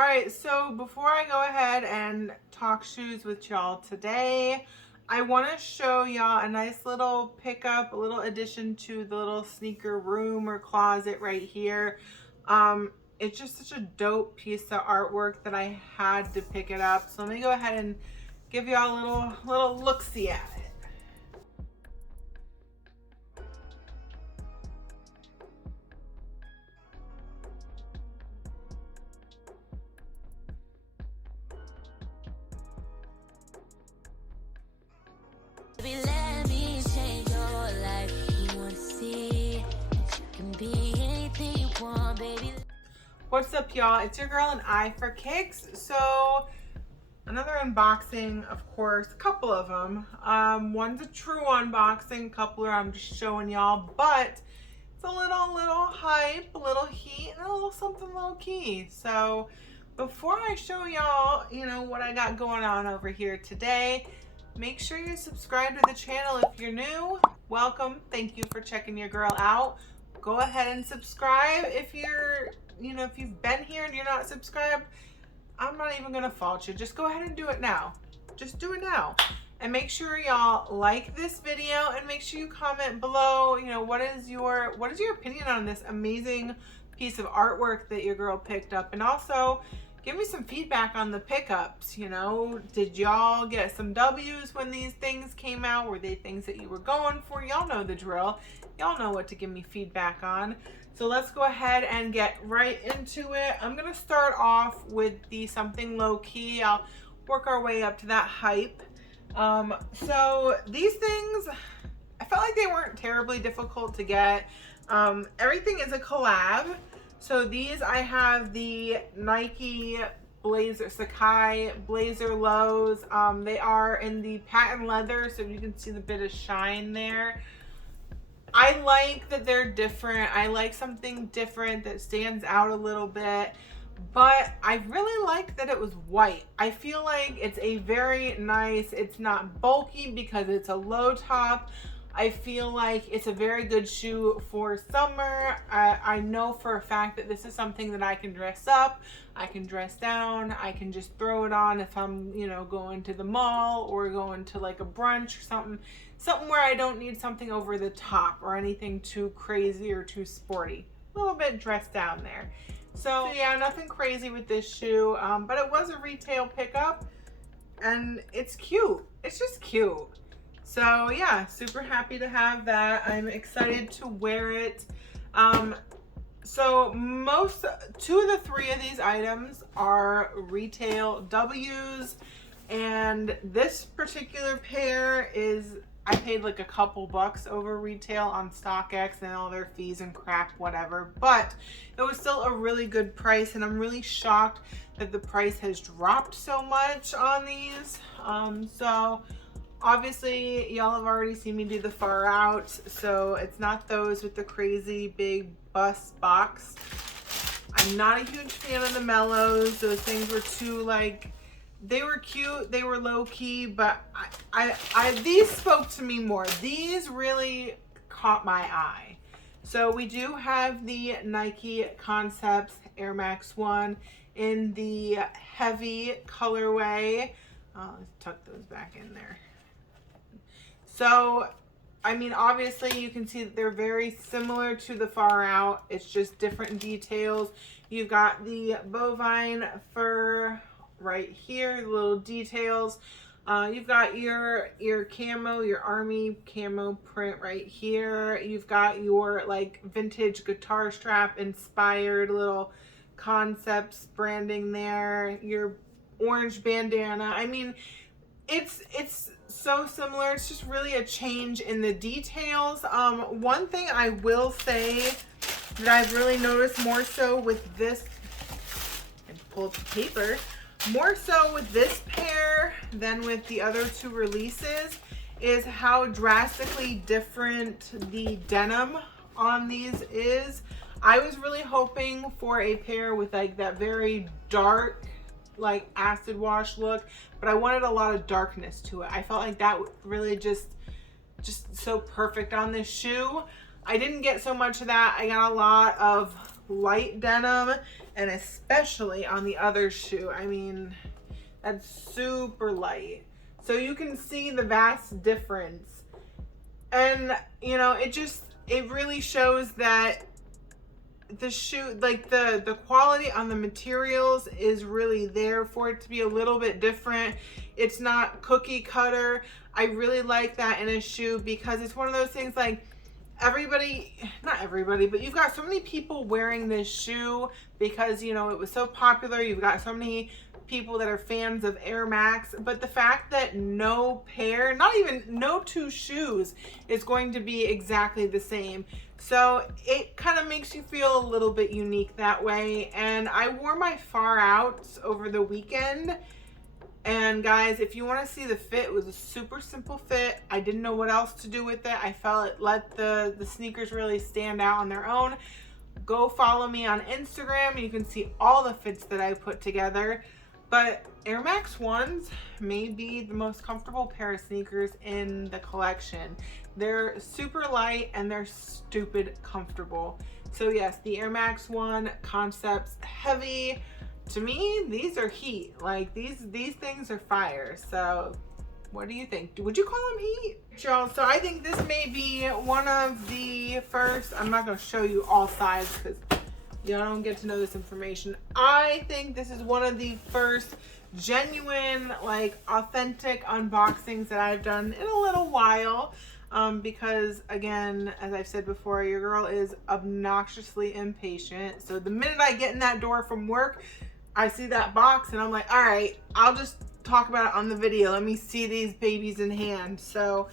All right, so before I go ahead and talk shoes with y'all today, I want to show y'all a nice little pickup, a little addition to the little sneaker room or closet right here. It's just such a dope piece of artwork that I had to pick it up. So let me go ahead and give y'all a little look-see at it. Let me change your life. You want to see that you can be anything you want, baby. What's up, y'all? It's your girl AnEyeIVKicks. So another unboxing, of course, a couple of them. One's a true unboxing, a couple are I'm just showing y'all, but it's a little hype, a little heat, and a little something low key. So before I show y'all, what I got going on over here today, make sure you subscribe to the channel if you're new. Welcome. Thank you for checking your girl out. Go ahead and subscribe if if you've been here and you're not subscribed. I'm not even gonna fault you. Just go ahead and do it now. Just do it now. And make sure y'all like this video and make sure you comment below, what is your opinion on this amazing piece of artwork that your girl picked up? And also give me some feedback on the pickups. Did y'all get some W's when these things came out? Were they things that you were going for? Y'all know the drill. Y'all know what to give me feedback on. So let's go ahead and get right into it. I'm gonna start off with the something low key. I'll work our way up to that hype. So these things, I felt like they weren't terribly difficult to get. Everything is a collab. So these, I have the Nike Blazer, Sakai Blazer lows. They are in the patent leather, so you can see the bit of shine there. I like that they're different. I like something different that stands out a little bit, but I really like that it was white. I feel like it's a very nice, it's not bulky because it's a low top. I feel like it's a very good shoe for summer. I know for a fact that this is something that I can dress up, I can dress down, I can just throw it on if I'm, going to the mall or going to like a brunch or something where I don't need something over the top or anything too crazy or too sporty. A little bit dressed down there. So yeah, nothing crazy with this shoe, but it was a retail pickup and it's cute. It's just cute. So yeah, super happy to have that. I'm excited to wear it. So two of the three of these items are retail W's, and this particular pair is, I paid like a couple bucks over retail on StockX and all their fees and crap, whatever, but it was still a really good price, and I'm really shocked that the price has dropped so much on these. So obviously, y'all have already seen me do the far out, so it's not those with the crazy big bust box. I'm not a huge fan of the mellows. Those things were too, they were cute, they were low key, but these spoke to me more. These really caught my eye. So we do have the Nike Concepts Air Max 1 in the heavy colorway. Let's tuck those back in there. So, I mean, obviously you can see that they're very similar to the far out. It's just different details. You've got the bovine fur right here, little details. You've got your camo, your army camo print right here. You've got your vintage guitar strap inspired little Concepts branding there. Your orange bandana. I mean, it's so similar. It's just really a change in the details. One thing I will say that I've really noticed more so with this, and pull up the paper, more so with this pair than with the other two releases, is how drastically different the denim on these is. I was really hoping for a pair with that very dark, acid wash look, but I wanted a lot of darkness to it. I felt like that really just so perfect on this shoe. I didn't get so much of that. I got a lot of light denim and especially on the other shoe. I mean, that's super light. So you can see the vast difference. And, you know, it really shows that the shoe, like the quality on the materials is really there for it to be a little bit different. It's not cookie cutter. I really like that in a shoe because it's one of those things like not everybody, but you've got so many people wearing this shoe because, you know, it was so popular. You've got so many people that are fans of Air Max, but the fact that no pair, not even no two shoes is going to be exactly the same. So it kind of makes you feel a little bit unique that way. And I wore my far outs over the weekend. And guys, if you want to see the fit, it was a super simple fit. I didn't know what else to do with it. I felt it let the sneakers really stand out on their own. Go follow me on Instagram. You can see all the fits that I put together. But Air Max 1s may be the most comfortable pair of sneakers in the collection. They're super light and they're stupid comfortable. So yes, the Air Max 1 Concepts heavy. To me, these are heat. Like these things are fire. So what do you think? Would you call them heat? Y'all, so I think this may be one of the first, I'm not gonna show you all sides because y'all don't get to know this information. I think this is one of the first genuine, like authentic unboxings that I've done in a little while. Because again, as I've said before, your girl is obnoxiously impatient. So the minute I get in that door from work, I see that box and I'm like, all right, I'll just talk about it on the video. Let me see these babies in hand. So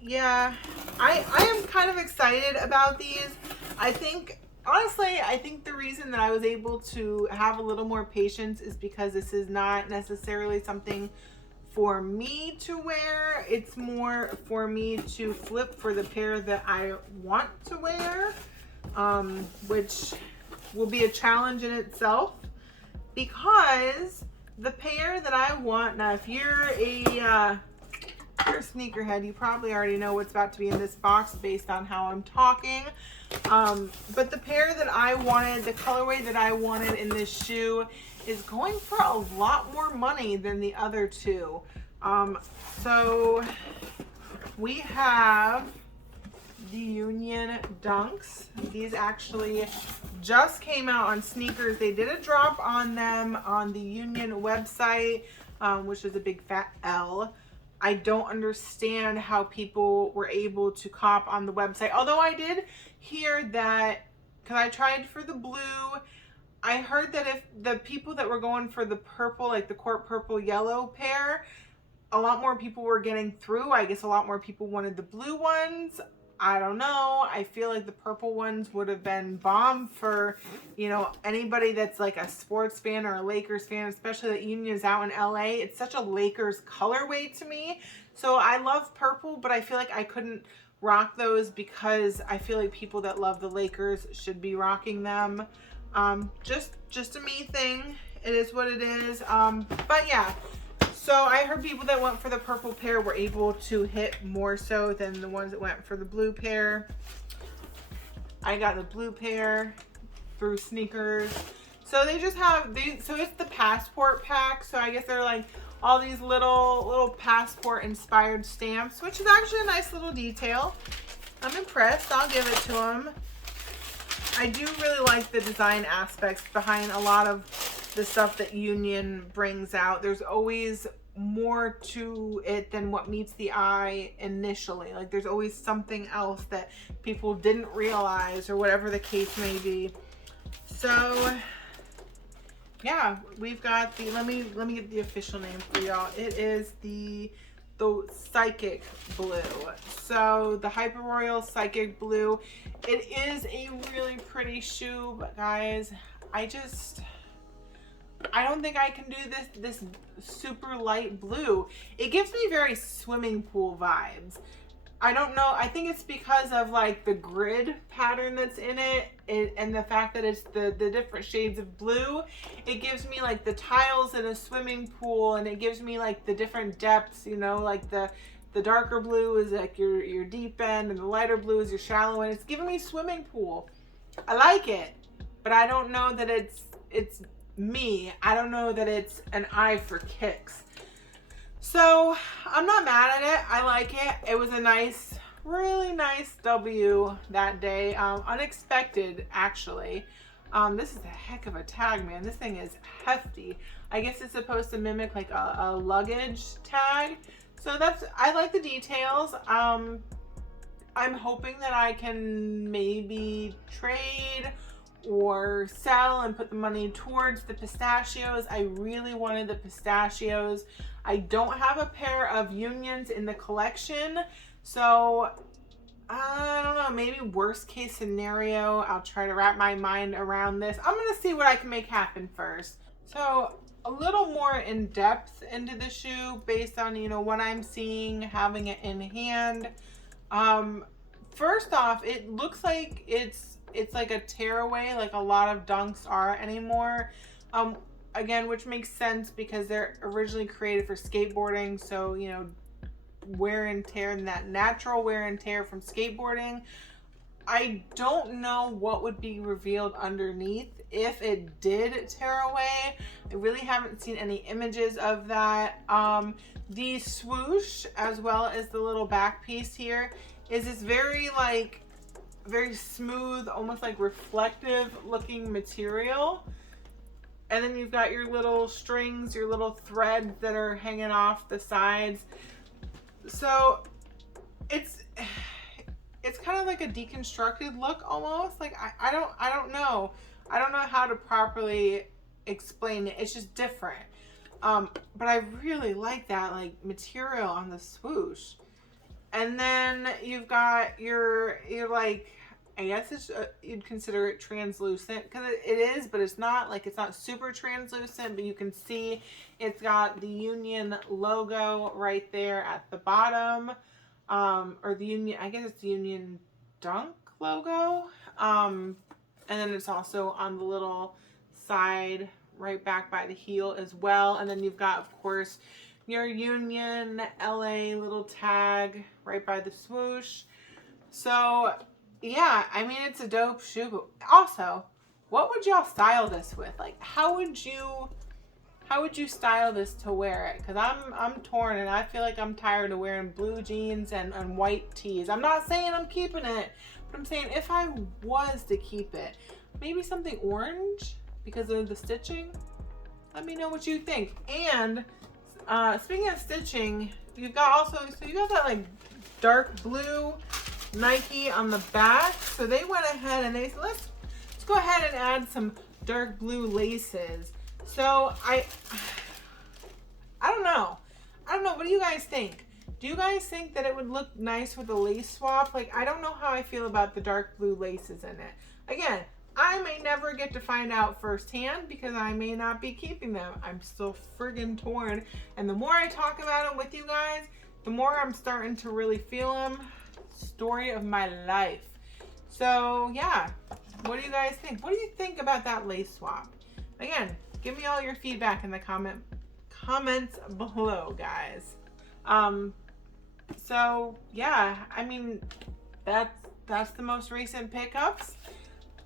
yeah, I am kind of excited about these. I think, honestly, I think the reason that I was able to have a little more patience is because this is not necessarily something for me to wear. It's more for me to flip for the pair that I want to wear, which will be a challenge in itself because the pair that I want, now if you're a sneakerhead, you probably already know what's about to be in this box based on how I'm talking. But the pair that I wanted, the colorway that I wanted in this shoe is going for a lot more money than the other two. So we have the Union Dunks. These actually just came out on Sneakers. They did a drop on them on the Union website, which is a big fat L. I don't understand how people were able to cop on the website. Although I did hear that, because I tried for the blue, I heard that if the people that were going for the purple, like the court purple yellow pair, a lot more people were getting through. I guess a lot more people wanted the blue ones. I don't know. I feel like the purple ones would have been bomb for, you know, anybody that's like a sports fan or a Lakers fan, especially that Union is out in LA. It's such a Lakers colorway to me. So I love purple, but I feel like I couldn't rock those because I feel like people that love the Lakers should be rocking them. Just a me thing. It is what it is. But yeah. So I heard people that went for the purple pair were able to hit more so than the ones that went for the blue pair. I got the blue pair through Sneakers. So they just have these, so it's the passport pack. So I guess they're like all these little passport inspired stamps, which is actually a nice little detail. I'm impressed. I'll give it to them. I do really like the design aspects behind a lot of the stuff that Union brings out. There's always more to it than what meets the eye initially. Like there's always something else that people didn't realize or whatever the case may be. So yeah, we've got the, let me get the official name for y'all. It is the Psychic Blue. So the Hyper Royal Psychic Blue. It is a really pretty shoe, but guys, I don't think I can do this super light blue. It gives me very swimming pool vibes. I don't know. I think it's because of like the grid pattern that's in it and the fact that it's the different shades of blue. It gives me like the tiles in a swimming pool, and it gives me like the different depths, you know, like the darker blue is like your deep end and the lighter blue is your shallow end. It's giving me swimming pool. I like it. but I don't know that it's me. I don't know that it's an eye for kicks. So I'm not mad at it. I like it. It was a nice, really nice W that day. Unexpected, actually. This is a heck of a tag, man. This thing is hefty. I guess it's supposed to mimic like a luggage tag. So I like the details. I'm hoping that I can maybe trade or sell and put the money towards the pistachios. I really wanted the pistachios. I don't have a pair of unions in the collection, so I don't know, maybe worst case scenario, I'll try to wrap my mind around this. I'm gonna see what I can make happen first. So a little more in depth into the shoe based on, you know, what I'm seeing, having it in hand. First off, it looks like it's like a tearaway, like a lot of Dunks are anymore. Again, which makes sense because they're originally created for skateboarding, so, you know, wear and tear and that natural wear and tear from skateboarding. I don't know what would be revealed underneath if it did tear away. I really haven't seen any images of that. The swoosh, as well as the little back piece here, is this very smooth, almost like reflective looking material. And then you've got your little strings, your little threads that are hanging off the sides. So it's kind of like a deconstructed look almost. Like I don't know. I don't know how to properly explain it. It's just different. But I really like that like material on the swoosh. And then you've got your like, I guess it's you'd consider it translucent, because it is, but it's not super translucent, but you can see it's got the Union logo right there at the bottom, or the Union, I guess it's the Union Dunk logo, and then it's also on the little side right back by the heel as well. And then you've got, of course, your Union LA little tag right by the swoosh. So yeah, I mean, it's a dope shoe, but also, what would y'all style this with? Like, how would you style this to wear it? Because I'm torn, and I feel like I'm tired of wearing blue jeans and white tees. I'm not saying I'm keeping it, but I'm saying if I was to keep it, maybe something orange because of the stitching. Let me know what you think. And speaking of stitching, you've got that like dark blue Nike on the back. So they went ahead and they said, let's go ahead and add some dark blue laces. So I don't know. What do you guys think? Do you guys think that it would look nice with a lace swap? Like, I don't know how I feel about the dark blue laces in it. Again, I may never get to find out firsthand because I may not be keeping them. I'm still friggin' torn. And the more I talk about them with you guys, the more I'm starting to really feel them. Story of my life. So yeah, what do you guys think? What do you think about that lace swap? Again, give me all your feedback in the comments below, guys. So yeah, I mean, that's the most recent pickups.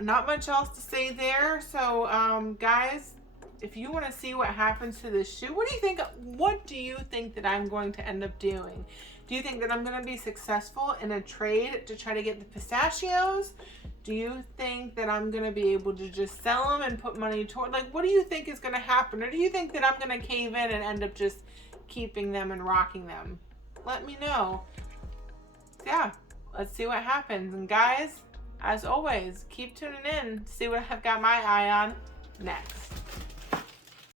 Not much else to say there. So guys, if you want to see what happens to this shoe, what do you think that I'm going to end up doing? Do you think that I'm going to be successful in a trade to try to get the pistachios? Do you think that I'm going to be able to just sell them and put money toward, like, what do you think is going to happen? Or do you think that I'm going to cave in and end up just keeping them and rocking them? Let me know. Yeah, let's see what happens. And guys, as always, keep tuning in to see what I've got my eye on next.